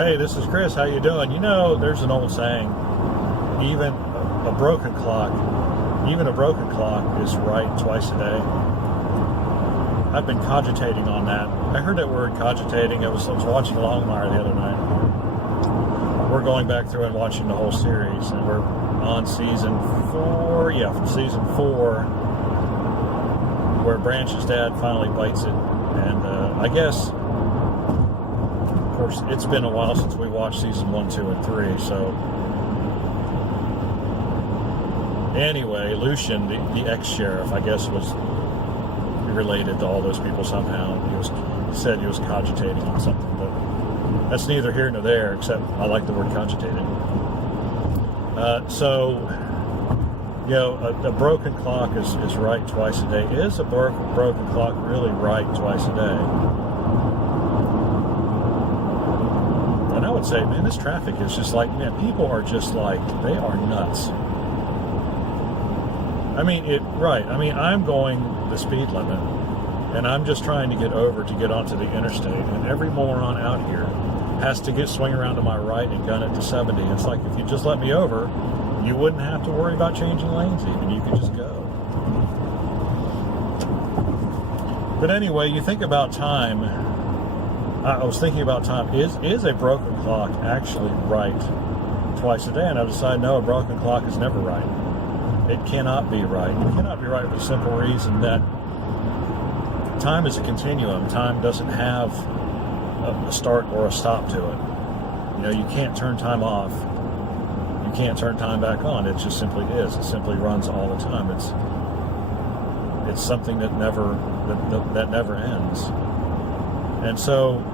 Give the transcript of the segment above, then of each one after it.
Hey, this is Chris. How you doing? You know, there's an old saying, even a broken clock is right twice a day. I've been cogitating on that. I heard that word cogitating. I was watching Longmire the other night. We're going back through and watching the whole series, and we're on season 4. Yeah, from season 4, where Branch's dad finally bites it. And I guess, of course, it's been a while since we watched season 1, 2, and 3. So anyway, Lucian, the ex-sheriff, I guess, was related to all those people somehow. He said he was cogitating on something, but that's neither here nor there, except I like the word cogitated. So, you know, a broken clock is right twice a day. Is a broken clock really right twice a day? And I would say, man, this traffic is just like, man, people are just like, they are nuts. I mean, I'm going the speed limit, and I'm just trying to get over to get onto the interstate, and every moron out here has to swing around to my right and gun it to 70. It's like, if you just let me over, you wouldn't have to worry about changing lanes even. You could just go. But anyway, you think about time. I was thinking about time. Is a broken clock actually right twice a day? And I decided, no, a broken clock is never right. It cannot be right. It cannot be right for the simple reason that time is a continuum. Time doesn't have a start or a stop to it. You know, you can't turn time off. You can't turn time back on. It just simply is. It simply runs all the time. It's something that never ends. And so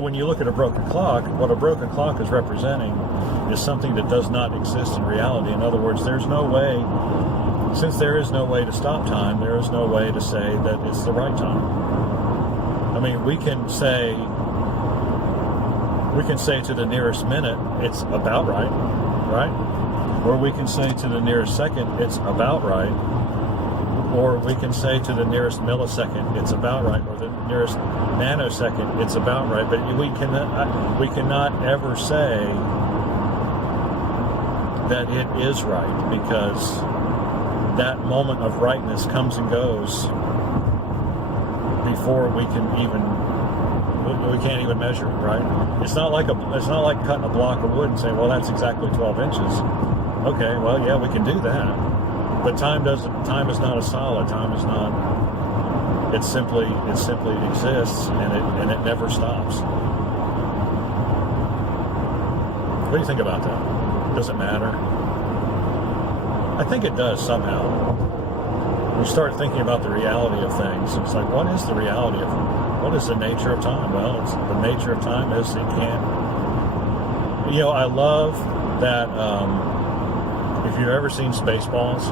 when you look at a broken clock, what a broken clock is representing is something that does not exist in reality. In other words, there's no way, since there is no way to stop time, there is no way to say that it's the right time. I mean, we can say to the nearest minute, it's about right? Or we can say to the nearest second, it's about right. Or we can say to the nearest millisecond, it's about right. Or the nearest nanosecond, it's about right. But we cannot ever say that it is right, because that moment of rightness comes and goes before we can't even measure it, right? It's not like cutting a block of wood and saying, well, that's exactly 12 inches. Okay, well, yeah, we can do that. But time is not a solid. Time is not. It simply exists, and it never stops. What do you think about that? Does it matter? I think it does somehow. You start thinking about the reality of things. It's like, what is the reality of what is the nature of time? Well, the nature of time is it can't. You know, I love that. If you've ever seen Spaceballs,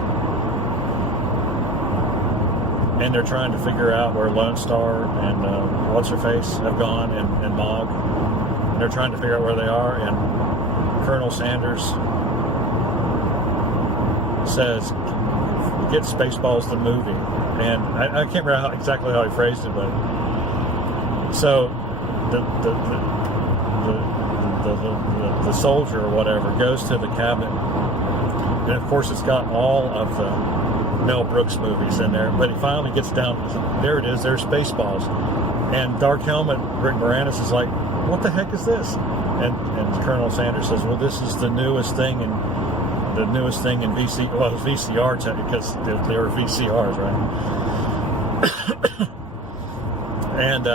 and they're trying to figure out where Lone Star and what's-her-face have gone, and Mog, and they're trying to figure out where they are, and Colonel Sanders says, get Spaceballs the movie. And I can't remember exactly how he phrased it, but so the soldier or whatever goes to the cabinet, and of course it's got all of the Mel Brooks movies in there, but he finally gets down, there it is, there's Spaceballs, and Dark Helmet Rick Moranis is like, what the heck is this? And Colonel Sanders says, well, this is the newest thing in VCR because they were VCRs, right? And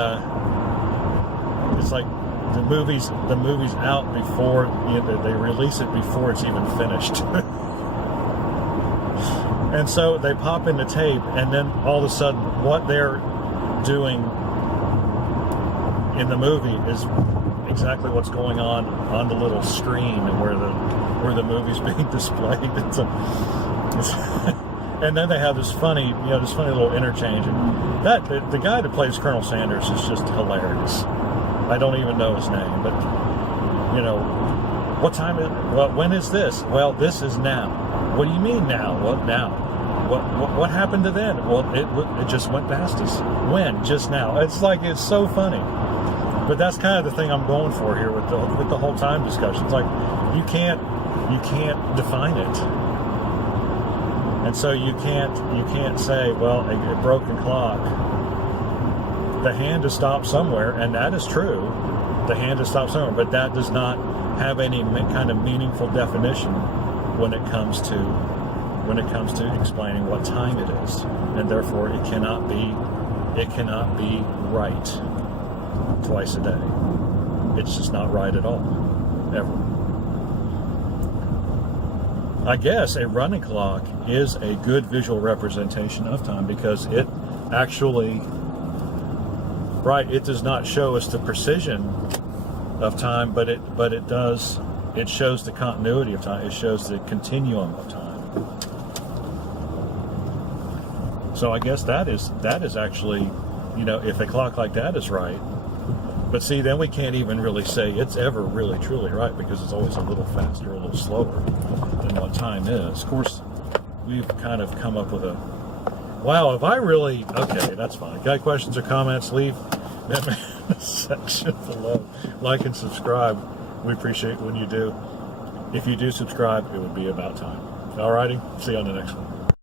it's like the movie's out before they release it before it's even finished. And so they pop in the tape, and then all of a sudden what they're doing in the movie is exactly what's going on the little screen and where the movie's being displayed. And then they have this funny little interchange. And the guy that plays Colonel Sanders is just hilarious. I don't even know his name, but you know, what time is? Well, when is this? Well, this is now. What do you mean now? What now? What happened to then? Well, it just went past us. When? Just now. It's like, it's so funny. But that's kind of the thing I'm going for here with the whole time discussion. It's like you can't define it, and so you can't say, well, a broken clock. The hand is stopped somewhere, and that is true. The hand is stopped somewhere, but that does not have any kind of meaningful definition when it comes to explaining what time it is, and therefore it cannot be right twice a day. It's just not right at all, ever. I guess a running clock is a good visual representation of time because it actually, it does not show us the precision of time, but it shows the continuity of time. It shows the continuum of time. So I guess that is actually, if a clock like that is right. But see, then we can't even really say it's ever really truly right because it's always a little faster, a little slower than what time is. Of course, we've kind of come up with okay, that's fine. Got questions or comments, leave them in the section below. Like and subscribe. We appreciate when you do. If you do subscribe, it would be about time. Alrighty, see you on the next one.